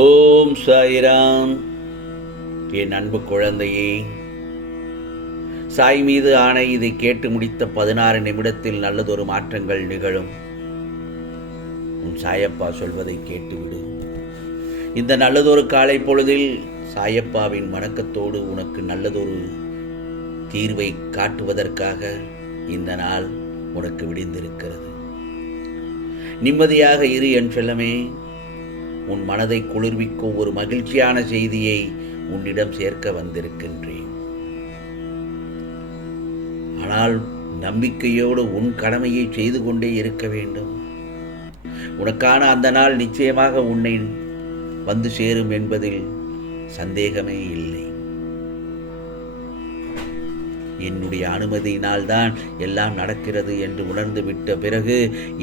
ஓம் சாய்ராம். என் அன்பு குழந்தையே, சாய் மீது ஆணை, இதை கேட்டு முடித்த 16 நிமிடத்தில் நல்லதொரு மாற்றங்கள் நிகழும். உன் சாயப்பா சொல்வதை கேட்டுவிடு. இந்த நல்லதொரு காலை பொழுதில் சாயப்பாவின் வணக்கத்தோடு உனக்கு நல்லதொரு தீர்வை காட்டுவதற்காக இந்த நாள் உனக்கு விடிந்திருக்கிறது. நிம்மதியாக இரு என் செல்லமே. உன் மனதை குளிர்விக்கும் ஒரு மகிழ்ச்சியான செய்தியை உன்னிடம் சேர்க்க வந்திருக்கின்றேன். ஆனால் நம்பிக்கையோடு உன் கடமையை செய்து கொண்டே இருக்க வேண்டும். உனக்கான அந்த நாள் நிச்சயமாக உன்னை வந்து சேரும் என்பதில் சந்தேகமே இல்லை. என்னுடைய அனுமதியினால்தான் எல்லாம் நடக்கிறது என்று உணர்ந்து விட்ட பிறகு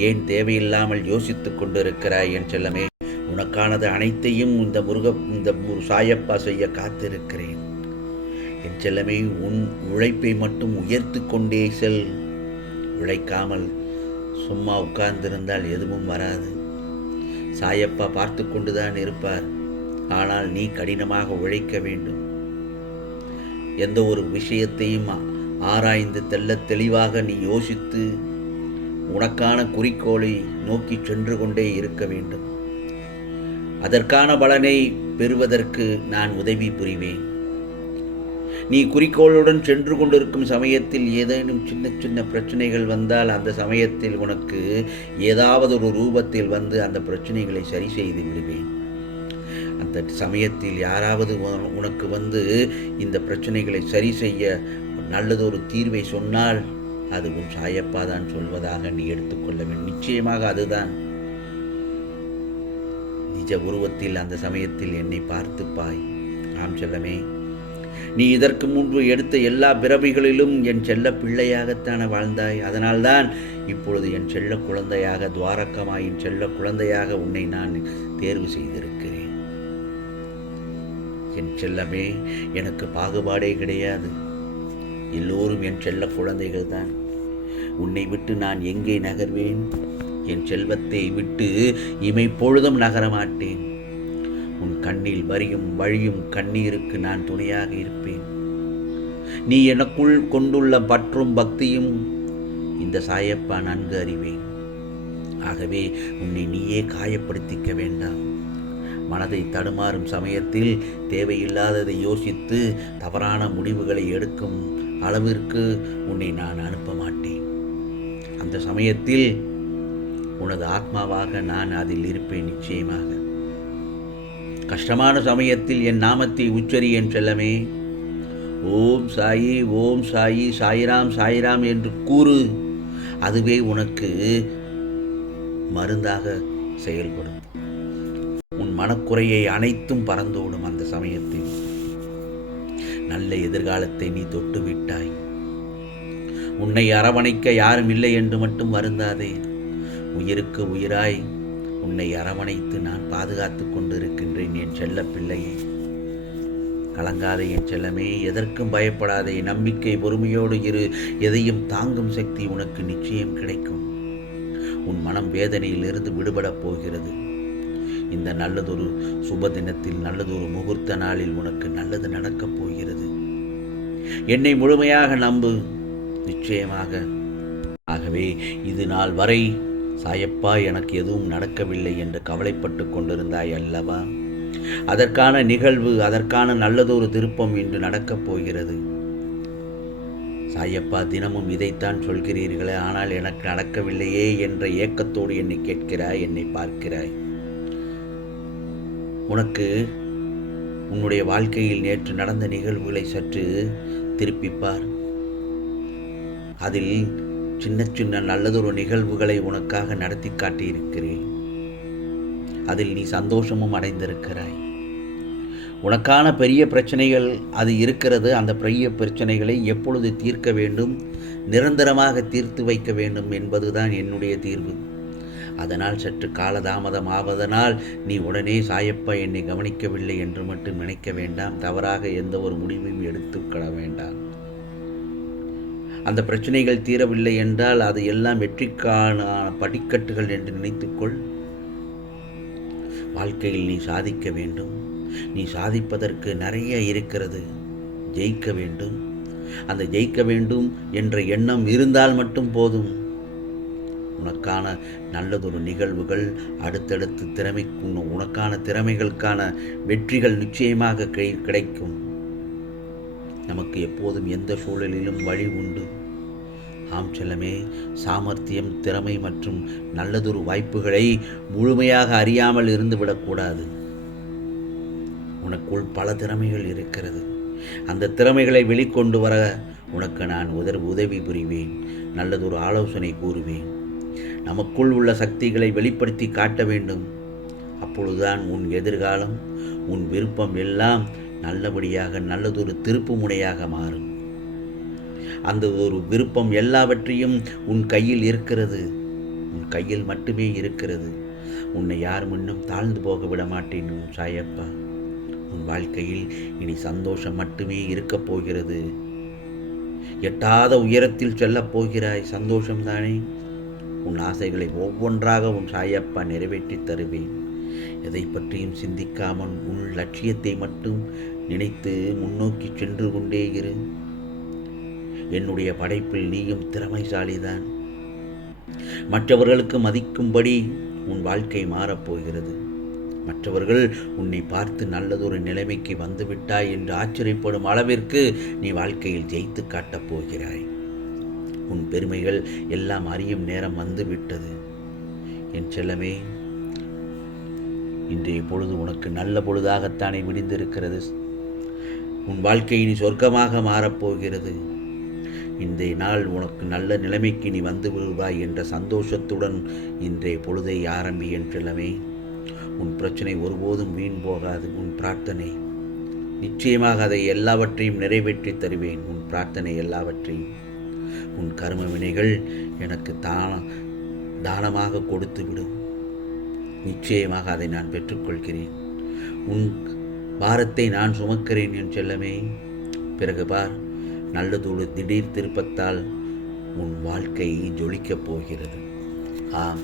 ஏன் தேவையில்லாமல் யோசித்துக் கொண்டிருக்கிறாய் என் செல்லமே? உனக்கானது அனைத்தையும் இந்த சாயப்பா செய்ய காத்திருக்கிறேன் என் செல்லமே. உன் உழைப்பை மட்டும் உயர்த்து கொண்டே செல். உழைக்காமல் சும்மா உட்கார்ந்திருந்தால் எதுவும் வராது. சாயப்பா பார்த்து கொண்டுதான் இருப்பார். ஆனால் நீ கடினமாக உழைக்க வேண்டும். எந்த ஒரு விஷயத்தையும் ஆராய்ந்து தெளிவாக நீ யோசித்து உனக்கான குறிக்கோளை நோக்கி சென்று கொண்டே இருக்க வேண்டும். அதற்கான பலனை பெறுவதற்கு நான் உதவி புரிவேன். நீ குறிக்கோளுடன் சென்று கொண்டிருக்கும் சமயத்தில் ஏதேனும் சின்ன சின்ன பிரச்சனைகள் வந்தால் அந்த சமயத்தில் உனக்கு ஏதாவது ஒரு ரூபத்தில் வந்து அந்த பிரச்சனைகளை சரி செய்து விடுவேன். அந்த சமயத்தில் யாராவது உனக்கு வந்து இந்த பிரச்சனைகளை சரி செய்ய நல்லதொரு தீர்வை சொன்னால் அது உன் சாயப்பா தான் சொல்வதாக நீ எடுத்துக்கொள்ள வேண்டும். நிச்சயமாக அதுதான் நிஜ உருவத்தில் அந்த சமயத்தில் என்னை பார்த்துப்பாய். ஆம் செல்லமே, நீ இதற்கு முன்பு எடுத்த எல்லா பிறவிகளிலும் என் செல்ல பிள்ளையாகத்தான வாழ்ந்தாய். அதனால்தான் இப்பொழுது என் செல்ல குழந்தையாக, துவாரகமாயின் செல்ல குழந்தையாக உன்னை நான் தேர்வு செய்திருக்கிறேன். என் செல்லமே, எனக்கு பாகுபாடே கிடையாது. எல்லோரும் என் செல்ல குழந்தைகள் தான். உன்னை விட்டு நான் எங்கே நகர்வேன்? என் செல்வத்தை விட்டு இமை பொழுதும் நகரமாட்டேன். உன் கண்ணில் வழியும் கண்ணீருக்கு நான் துணையாக இருப்பேன். நீ எனக்குள் கொண்டுள்ள பற்றும் பக்தியும் இந்த சாயப்பா நன்கு அறிவேன். ஆகவே உன்னை நீயே காயப்படுத்திக்க வேண்டாம். மனதை தடுமாறும் சமயத்தில் தேவையில்லாததை யோசித்து தவறான முடிவுகளை எடுக்கும் அளவிற்கு உன்னை நான் அனுப்ப மாட்டேன். அந்த சமயத்தில் உனது ஆத்மாவாக நான் அதில் இருப்பேன். நிச்சயமாக கஷ்டமான சமயத்தில் என் நாமத்தை உச்சரி என் செல்லமே. ஓம் சாயி, ஓம் சாயி, சாயிராம் சாயிராம் என்று கூறு. அதுவே உனக்கு மருந்தாக செயல்படும். உன் மனக்குறையை அனைத்தும் பறந்தோடும். அந்த சமயத்தில் நல்ல எதிர்காலத்தை நீ தொட்டு விட்டாய். உன்னை அரவணைக்க யாரும் இல்லை என்று மட்டும் வருந்தாதே. உயிருக்கு உயிராய் உன்னை அரவணைத்து நான் பாதுகாத்து கொண்டிருக்கின்றேன் என் செல்ல பிள்ளையே. கலங்காதே என் செல்லமே, எதற்கும் பயப்படாதே. நம்பிக்கை, பொறுமையோடு இரு. எதையும் தாங்கும் சக்தி உனக்கு நிச்சயம் கிடைக்கும். உன் மனம் வேதனையிலிருந்து விடுபடப் போகிறது. இந்த நல்லதொரு சுப தினத்தில், நல்லதொரு முகூர்த்த நாளில் உனக்கு நல்லது நடக்கப் போகிறது. என்னை முழுமையாக நம்பு. நிச்சயமாக. ஆகவே இது நாள் வரை சாயப்பா எனக்கு எதுவும் நடக்கவில்லை என்று கவலைப்பட்டு கொண்டிருந்தாய் அல்லவா? அதற்கான நிகழ்வு, அதற்கான நல்லதொரு திருப்பம் இன்று நடக்கப் போகிறது. சாயப்பா தினமும் இதைத்தான் சொல்கிறீர்களே, ஆனால் எனக்கு நடக்கவில்லையே என்ற ஏக்கத்தோடு என்னை கேட்கிறாய், என்னை பார்க்கிறாய். உனக்கு உன்னுடைய வாழ்க்கையில் நேற்று நடந்த நிகழ்வுகளை சற்று திருப்பிப்பார். அதில் சின்ன சின்ன நல்லதொரு நிகழ்வுகளை உனக்காக நடத்தி காட்டியிருக்கிறேன். அதில் நீ சந்தோஷமும் அடைந்திருக்கிறாய். உனக்கான பெரிய பிரச்சனைகள் அது இருக்கிறது. அந்த பெரிய பிரச்சனைகளை எப்பொழுது தீர்க்க வேண்டும், நிரந்தரமாக தீர்த்து வைக்க வேண்டும் என்பதுதான் என்னுடைய தீர்வு. அதனால் சற்று காலதாமதம் ஆவதனால் நீ உடனே சாயப்பா என்னை கவனிக்கவில்லை என்று மட்டும் நினைக்க வேண்டாம். தவறாக எந்த ஒரு முடிவையும் எடுத்துக்கொள்ள வேண்டாம். அந்த பிரச்சனைகள் தீரவில்லை என்றால் அது எல்லாம் வெற்றிக்கான படிக்கட்டுகள் என்று நினைத்துக்கொள். வாழ்க்கையில் நீ சாதிக்க வேண்டும். நீ சாதிப்பதற்கு நிறைய இருக்கிறது. ஜெயிக்க வேண்டும். அந்த ஜெயிக்க வேண்டும் என்ற எண்ணம் இருந்தால் மட்டும் போதும். உனக்கான நல்லதொரு நிகழ்வுகள் அடுத்தடுத்து உனக்கான திறமைகளுக்கான வெற்றிகள் நிச்சயமாக கிடைக்கும். நமக்கு எப்போதும் எந்த சூழலிலும் வழி உண்டு. ஆம் செல்லமே, சாமர்த்தியம், திறமை மற்றும் நல்லதொரு வாய்ப்புகளை முழுமையாக அறியாமல் இருந்துவிடக்கூடாது. உனக்குள் பல திறமைகள் இருக்கிறது. அந்த திறமைகளை வெளிக்கொண்டு வர உனக்கு நான் உதவி புரிவேன். நல்லதொரு ஆலோசனை கூறுவேன். நமக்குள் உள்ள சக்திகளை வெளிப்படுத்தி காட்ட வேண்டும். அப்பொழுதுதான் உன் எதிர்காலம், உன் விருப்பம் எல்லாம் நல்லபடியாக நல்லதொரு திருப்பு முனையாக மாறும். அந்த ஒரு விருப்பம் எல்லாவற்றையும் உன் கையில் இருக்கிறது. உன் கையில் மட்டுமே இருக்கிறது. உன்னை யார் முன்னும் தாழ்ந்து போக விட மாட்டேன் உன் சாயப்பா. உன் வாழ்க்கையில் இனி சந்தோஷம் மட்டுமே இருக்கப் போகிறது. எட்டாத உயரத்தில் செல்லப் போகிறாய். சந்தோஷம்தானே? உன் ஆசைகளை ஒவ்வொன்றாக உன் சாயப்பா நிறைவேற்றி தருவேன். எதை பற்றியும் சிந்திக்காமல் உன் லட்சியத்தை மட்டும் நினைத்து முன்னோக்கி சென்று கொண்டே இரு. என்னுடைய படைப்பில் நீயும் திறமைசாலிதான். மற்றவர்களுக்கு மதிக்கும்படி உன் வாழ்க்கை மாறப்போகிறது. மற்றவர்கள் உன்னை பார்த்து நல்லதொரு நிலைமைக்கு வந்துவிட்டாய் என்று ஆச்சரியப்படும் அளவிற்கு நீ வாழ்க்கையில் ஜெயித்து காட்டப் போகிறாய். உன் பெருமைகள் எல்லாம் அறியும் நேரம் வந்துவிட்டது. என் செல்லமே, இன்றைய பொழுது உனக்கு நல்ல பொழுதாகத்தானே விடிந்திருக்கிறது. உன் வாழ்க்கை நீ சொர்க்கமாக மாறப்போகிறது. இன்றைய நாள் உனக்கு நல்ல நிலைமைக்கு நீ வந்து விடுவாய் என்ற சந்தோஷத்துடன் இன்றைய பொழுதை ஆரம்பி. என் செல்லமே, உன் பிரச்சனை ஒருபோதும் வீண் போகாது. உன் பிரார்த்தனை நிச்சயமாக அதை எல்லாவற்றையும் நிறைவேற்றி தருவேன். உன் பிரார்த்தனை எல்லாவற்றையும், உன் கர்ம வினைகள் எனக்கு தானமாக கொடுத்து விடும். நிச்சயமாக அதை நான் பெற்றுக்கொள்கிறேன். உன் பாரத்தை நான் சுமக்கிறேன் என் செல்லமே. பிறகு பார், நல்லதொரு திடீர் திருப்பத்தால் உன் வாழ்க்கை ஜொலிக்கப் போகிறது. ஆம்,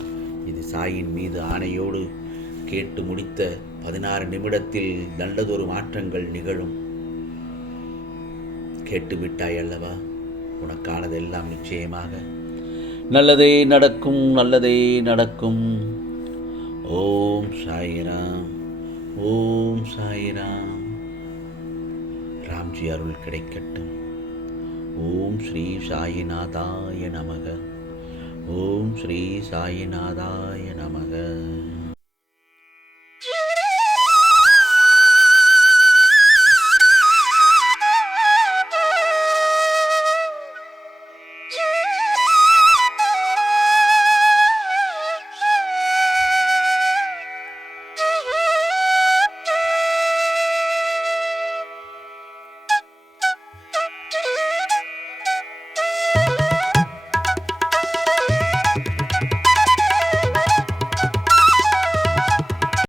இது சாயின் மீது ஆணையோடு கேட்டு முடித்த 16 நிமிடத்தில் நல்லதொரு மாற்றங்கள் நிகழும். கேட்டுவிட்டாய் அல்லவா? உனக்கானதெல்லாம் நிச்சயமாக நல்லதே நடக்கும். நல்லதே நடக்கும். ஓம் சாய்ராம். ஓம் சாய்ராம். ராம்ஜி அருள் கிடைக்கட்டும். ஓம் ஸ்ரீ சாயிநாதாய நமக. ஓம் ஸ்ரீ சாயிநாதாய நமக.